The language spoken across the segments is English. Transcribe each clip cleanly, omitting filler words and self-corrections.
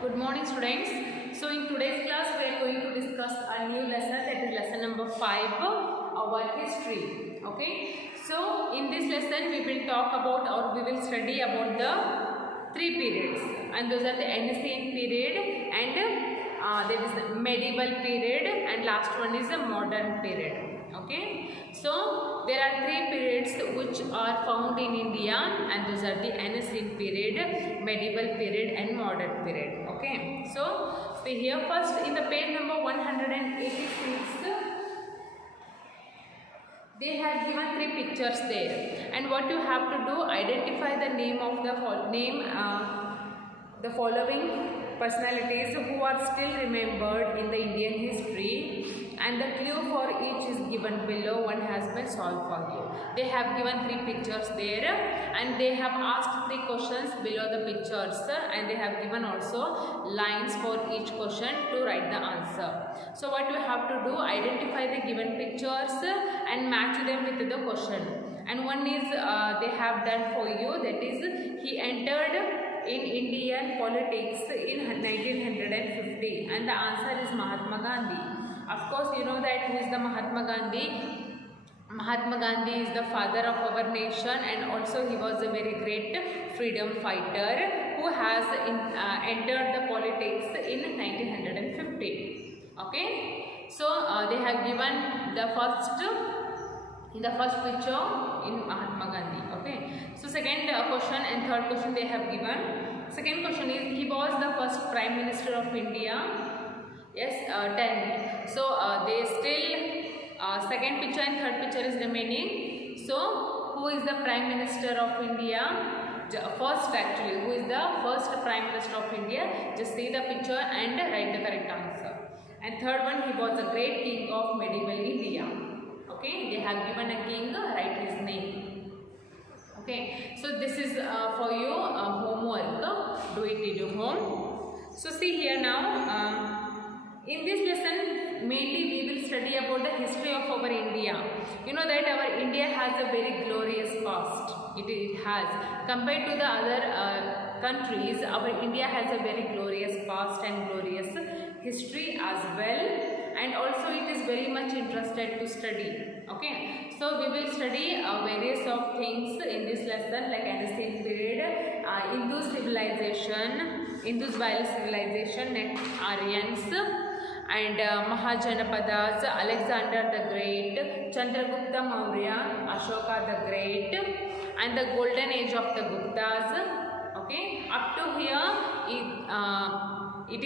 Good morning, students. So in today's class we are going to discuss a new lesson, that is lesson number 5, our history. Okay. So in this lesson we will talk about, or we will study about the 3 periods, and those are the ancient period, and there is the medieval period, and last one is the modern period. Okay. So there are 3 periods which are found in India, and those are the ancient period, medieval period, and modern period. Okay. So see here, first in the page number 186, they have given 3 pictures there, and what you have to do, identify the name of the following personalities who are still remembered in the Indian history, and the clue for each is given below. One has been solved for you. They have given 3 pictures there, and they have asked 3 questions below the pictures, and they have given also lines for each question to write the answer. So what you have to do, identify the given pictures and match them with the question. And one is they have done for you, that is, he entered in Indian politics in 1950, and the answer is Mahatma Gandhi. Of course, you know that who is the Mahatma Gandhi. Mahatma Gandhi is the father of our nation, and also he was a very great freedom fighter who has entered the politics in 1950. Okay, so they have given the first picture in Mahatma Gandhi. Okay, so second question and third question they have given. Second question is, he was the first Prime Minister of India. Yes, tell me. So they still second picture and third picture is remaining. So who is the Prime Minister of India? First, actually, who is the first Prime Minister of India? Just see the picture and write the correct answer. And third one, he was a great king of medieval India. Okay, they have given a king, write his name. Okay, so this is for you homework. Do it in your home. So see here now. In this lesson, mainly we will study about the history of our India. You know that our India has a very glorious past. It has. Compared to the other countries, our India has a very glorious past and glorious history as well. And also it is very much interested to study. Okay. So we will study various of things in this lesson, like ancient period, Indus civilization, Indus Valley civilization, and Aryans, and Mahajanapadas, Alexander the Great, Chandragupta Maurya, Ashoka the Great, and the golden age of the Guptas. Okay, up to here it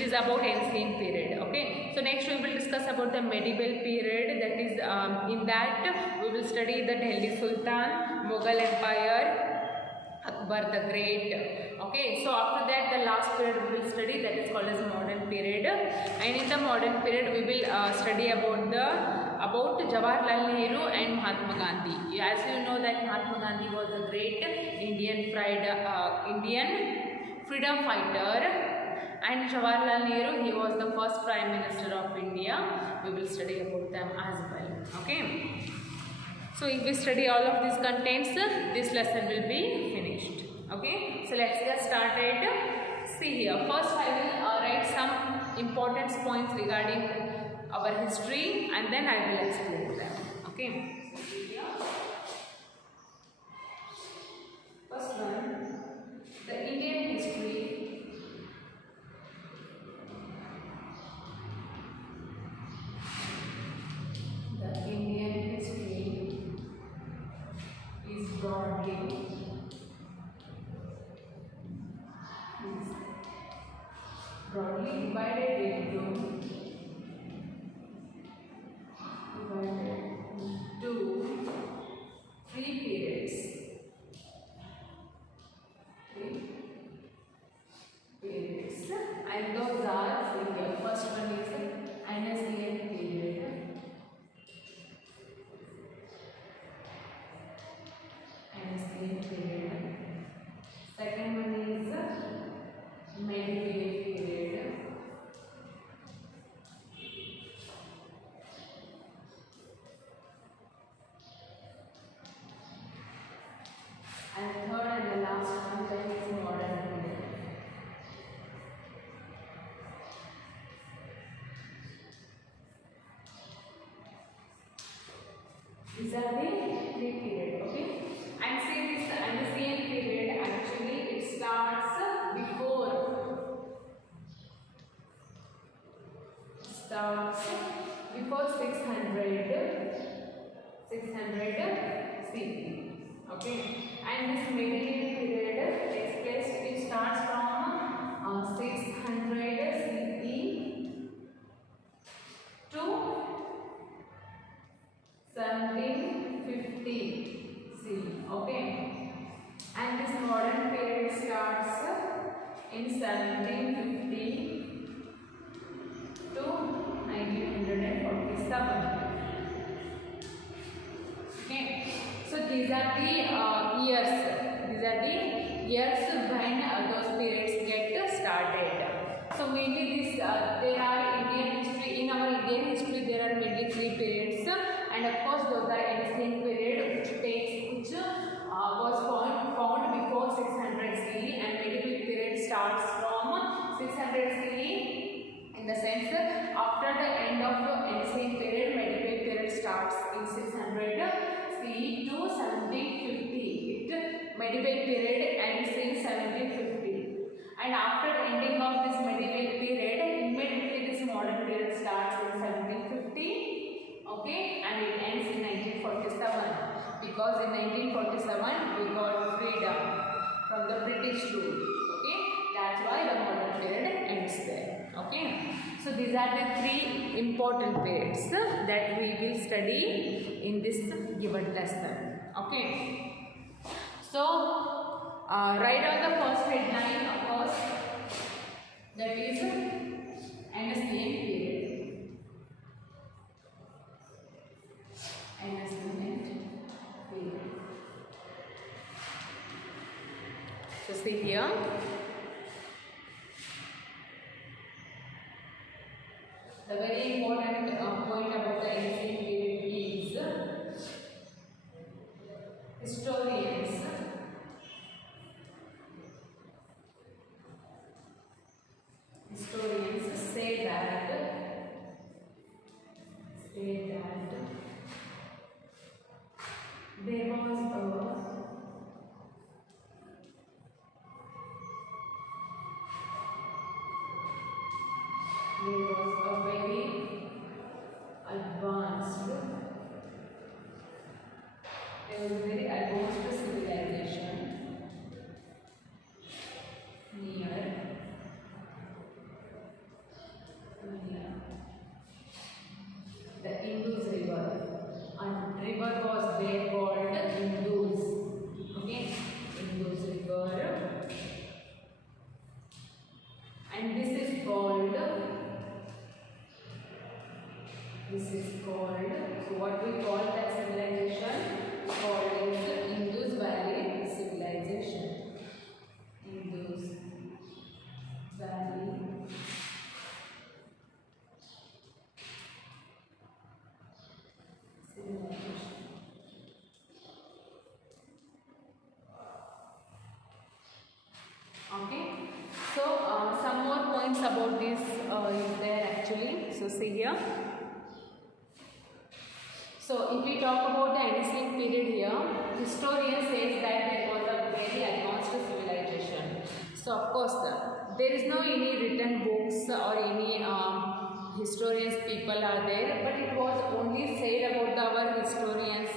is about ancient period. Okay, so next we will discuss about the medieval period. That is in that we will study the Delhi Sultan, Mughal Empire, Akbar the Great. Okay, so after that the last period we will study, that is called as modern period. And in the modern period we will study about Jawaharlal Nehru and Mahatma Gandhi. As you know that Mahatma Gandhi was a great Indian freedom fighter, and Jawaharlal Nehru, he was the first Prime Minister of India. We will study about them as well. Okay. So if we study all of these contents, this lesson will be finished. Okay. So let's get started. See here. First I will write some important points regarding our history, and then I will explain them. Okay. See here. First one, the Indian history. The Indian history is broadly divided into 3 periods. And those are, the first one is Anasian period. Second one is medieval period. And third and the last one, that is modern period. These are the three period. Okay, and see this Ancient period actually it starts before 600 CE. Okay, and this medieval period takes place. It starts from 600 CE to 1750 CE. Okay, and this modern period starts in 1750 to 1947. Okay, so these are the years. These are the years when those periods get started. So mainly this there are Indian history. In our Indian history, there are mainly three periods, and of course those are ancient period which was found before 600 CE, and medieval period starts from 600 CE. In the sense, after the end of the ancient period, medieval period starts in 600 CE to 1750. Medieval period ends in 1750, and after ending of this medieval period, immediately this modern period starts in 1750. Okay, and it ends in 1947, because in 1947 we got freedom from the British rule. Okay, that's why the modern period ends there. Okay, so these are the three important periods that we will study in this given lesson. Okay, so write on the first headline, of course, that is Ancient period. Ancient period. So see here. The very important point about the ancient period is historians say that there was a very advanced civilization near the Indus river. A river was there called Indus. Okay, Indus river, and this is called. So what we call that civilization called is Indus Valley civilization. Indus Valley civilization. Okay, so some more points about this is there actually. So see here. So if we talk about the ancient period here, historian says that it was a very advanced civilization. So of course there is no any written books or any historians people are there, but it was only said about our historians.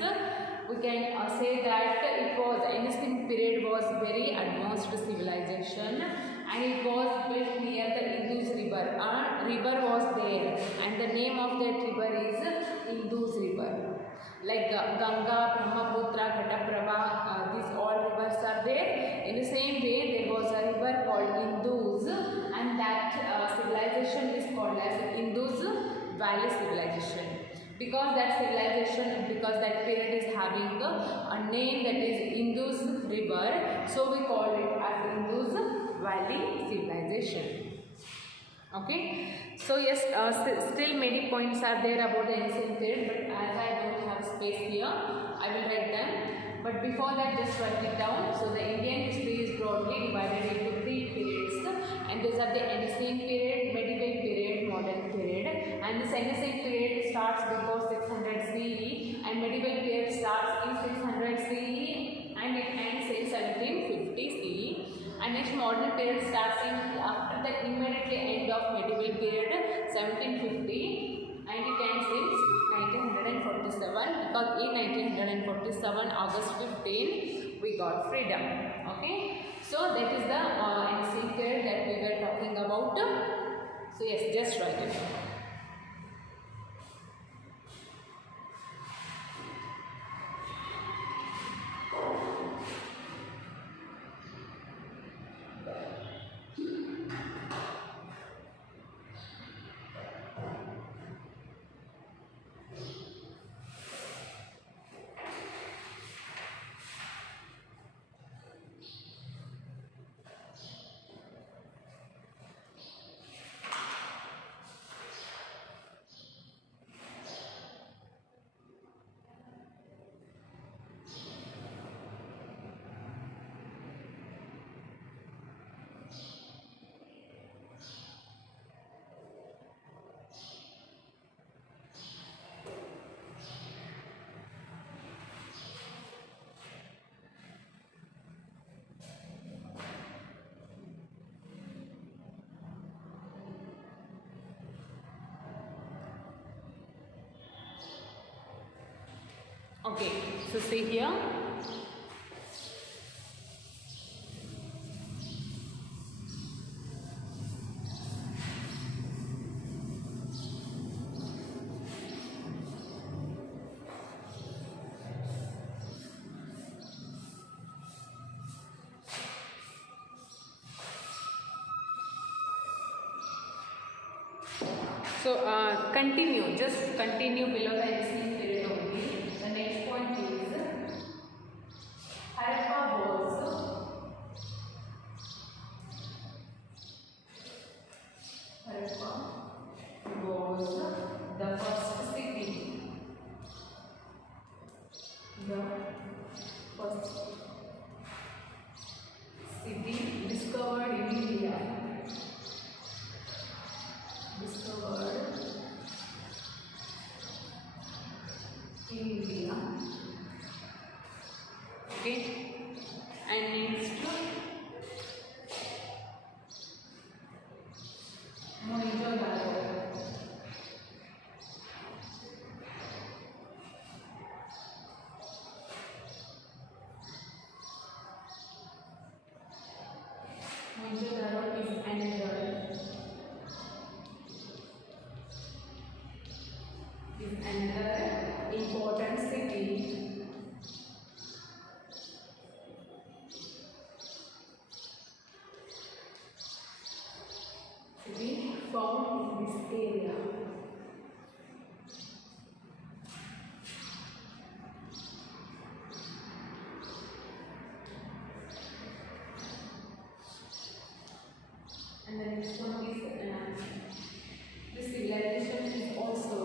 We can say that it was ancient period was very advanced civilization, and it was built near the Indus river. A river was there, and the name of that river is Indus river. Like Ganga, Brahmaputra, Ghataprabha, these all rivers are there. In the same way, there was a river called Indus, and that civilization is called as Indus Valley civilization. Because that period is having a name that is Indus river, so we call it as Indus Valley civilization. Okay, so yes, still many points are there about the ancient period, but as I don't have space here, I will write them. But before that, just write it down. So the Indian history is broadly divided into three periods, and those are the ancient period, medieval period, modern period. And this ancient period starts before 600 CE, and medieval period modern period starts in after the immediately end of medieval period 1750 and it ends in 1947 because in 1947 August 15 we got freedom. Okay, so that is the ancient period that we were talking about. So yes, just write it down. Okay, so see here. So continue, just continue below the ancient period only. The next point is Harappa was the first city. The first city discovered in India. Discovered in India. Okay, and next Mohenjo-daro. Mohenjo-daro is another important city. City found in this area. And the next one is this civilization is also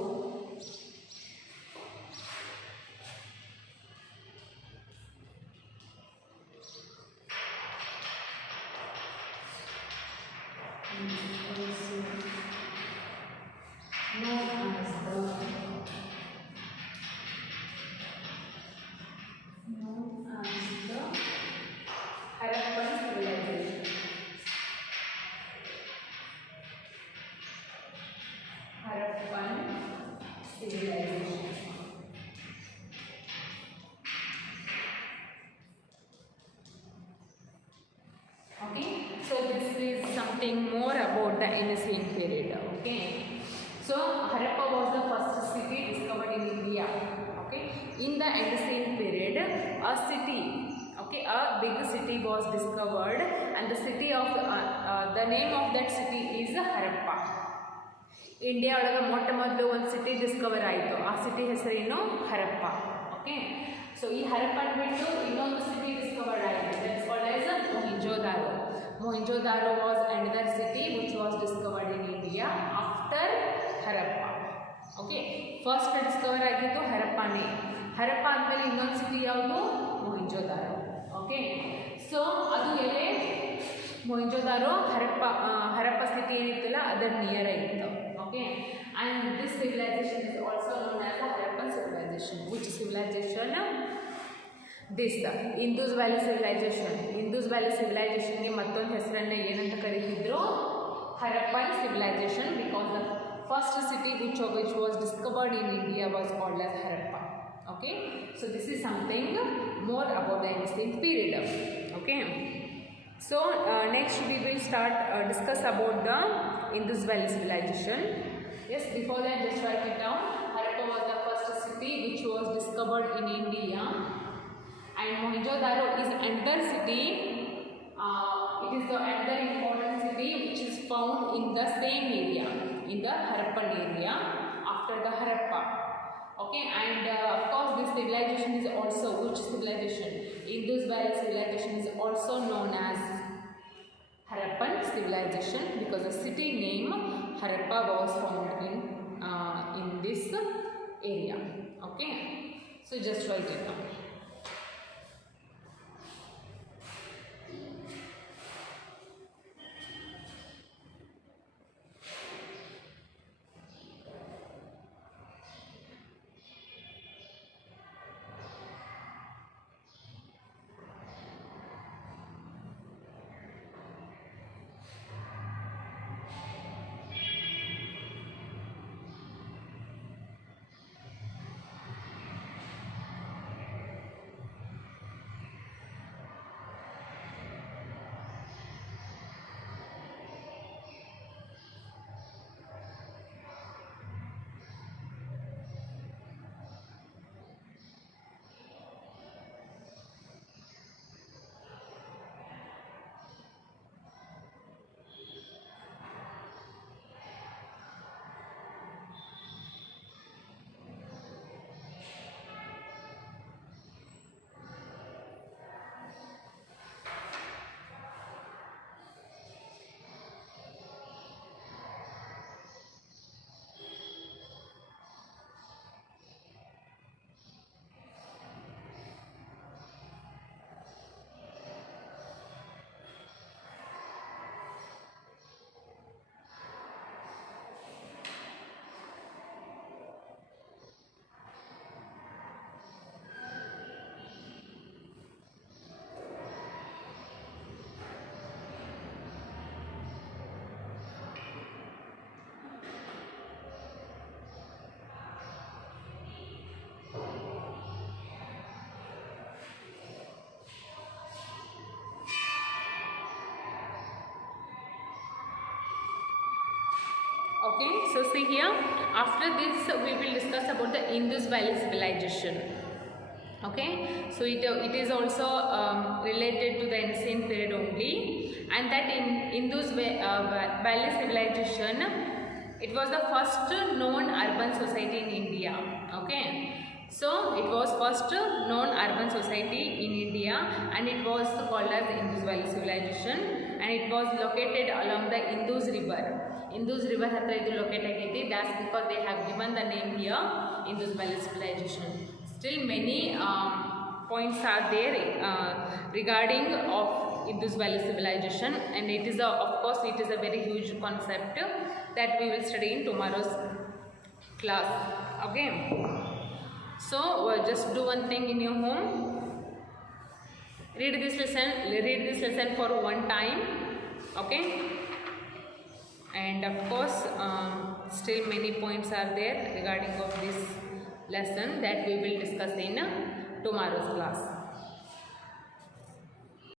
known as the Harappan civilization. Harappan civilization. Okay, so this is something more about the ancient period. Okay, so Harappa was the first city discovered in India. Okay, in the ancient period, a city, okay, a big city was discovered, and the city of the name of that city is Harappa. India ಒಳಗೆ ಮೊಟ್ಟ ಮೊದಲು ಒಂದು city Discover ಆಯಿತು. ಆ city ಹೆಸರೇನು? Harappa. Okay, so ಈ ಹರಪ್ಪನ ಬಿಟ್ಟು ಇನ್ನೊಂದು ಸಿಟಿ ಡಿಸ್ಕವರ್ಡ್ ಆಯಿತು. That's called as Mohenjodaro. Mohenjodaro was another city which was discovered in India after Harappa. Okay, first discover ಆಗಿದ್ದು ಹರಪ್ಪನೇ. ಹರಪ್ಪ ಆದಮೇಲೆ ಇನ್ನೊಂದು ಸಿಟಿ ಯಾವುದು? ಮೊಹಿಂಜೋದಾರೋ. ಓಕೆ, ಸೊ ಅದು ಎಲ್ಲಿ? ಮೊಹಿಂಜೋದಾರೋ ಹರಪ್ಪ ಸಿಟಿ ಏನಿತ್ತಲ್ಲ ಅದರ ನಿಯರ್ ಇತ್ತು. Okay, and this civilization is also known as the Harappan civilization. Which civilization? This Indus valley civilisation. Indus valley ಸಿವಿಲೈಸೇಷನ್ಗೆ ಮತ್ತೊಂದು ಹೆಸರನ್ನು ಏನಂತ ಕರೀತಿದ್ರು? Harappan civilisation, because the first city which was discovered in India was called as Harappa. Okay, so this is something more about the ancient period. Okay, so next we will start discuss about the Indus Valley civilization. Yes, before that just write it down. Harappa was the first city which was discovered in India, and Mohenjo-daro is another city. It is the another important city which is found in the same area, in the Harappan area after the Harappa. Okay, and of course this civilization is also, which civilization? Indus Valley civilization is also known as Harappan civilization because the city name Harappa was found in this area. Okay, so just write it down. Okay, so see here, after this we will discuss about the Indus Valley civilization. Okay, so it is also related to the ancient period only, and that in Indus Valley civilization, it was the first known urban society in India. Okay, so it was first known urban society in India, and it was called as Indus Valley civilization, and it was located along the Indus river. Indus river hatra idu locate agiti. That's because they have given the name here Indus Valley civilization. Still many points are there regarding of Indus Valley civilization, and it is of course it is a very huge concept that we will study in tomorrow's class. Okay, so just do one thing in your home. Read this lesson for one time. Okay, and of course still many points are there regarding of this lesson that we will discuss in tomorrow's class.